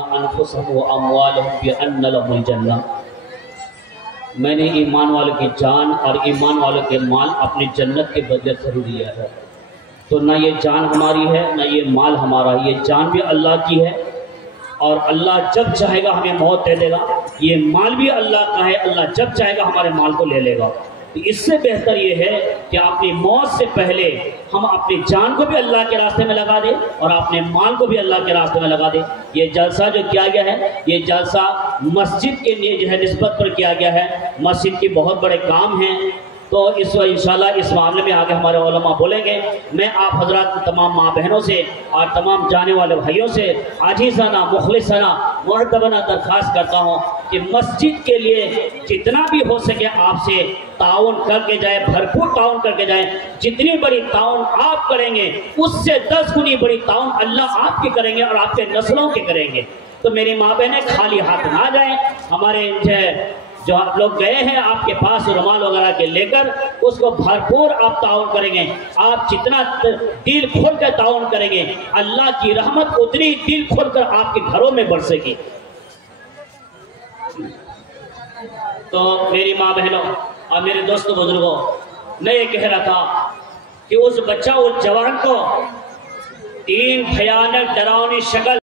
انفسهم واموالهم بان لهم الجنہ، میں نے ایمان والوں کی جان اور ایمان والوں کے مال اپنی جنت کے بدلے خرید لیا ہے۔ تو نہ یہ جان ہماری ہے نہ یہ مال ہمارا ہے، یہ جان بھی اللہ کی ہے اور اللہ جب چاہے گا ہمیں موت دے دے گا، یہ مال بھی اللہ کا ہے، اللہ جب چاہے گا ہمارے مال کو لے لے گا۔ تو اس سے بہتر یہ ہے کہ اپنی موت سے پہلے ہم اپنی جان کو بھی اللہ کے راستے میں لگا دیں اور اپنے مال کو بھی اللہ کے راستے میں لگا دیں۔ یہ جلسہ جو کیا گیا ہے یہ جلسہ مسجد کے لیے جو ہے نسبت پر کیا گیا ہے، مسجد کے بہت بڑے کام ہیں، تو انشاءاللہ اس معاملے میں آگے ہمارے علماء بولیں گے۔ میں آپ حضرات تمام ماں بہنوں سے اور تمام جانے والے بھائیوں سے عاجزانہ مخلصانہ مؤدبانہ درخواست کرتا ہوں کہ مسجد کے لیے جتنا بھی ہو سکے آپ سے تعاون کر کے جائیں، بھرپور تعاون کر کے جائیں۔ جتنی بڑی تعاون آپ کریں گے اس سے 10 گنی بڑی تعاون اللہ آپ کی کریں گے اور آپ کے نسلوں کے کریں گے۔ تو میری ماں بہنیں خالی ہاتھ نہ جائیں، ہمارے جو آپ لوگ گئے ہیں آپ کے پاس رومال وغیرہ کے لے کر اس کو بھرپور آپ تعاون کریں گے۔ آپ جتنا دل کھول کر تعاون کریں گے اللہ کی رحمت اتنی دل کھول کر آپ کے گھروں میں برسے گی۔ تو میری ماں بہنوں اور میرے دوستوں بزرگوں، میں یہ کہہ رہا تھا کہ اس بچہ اس جوان کو 3 بھیانک ڈراؤنی شکل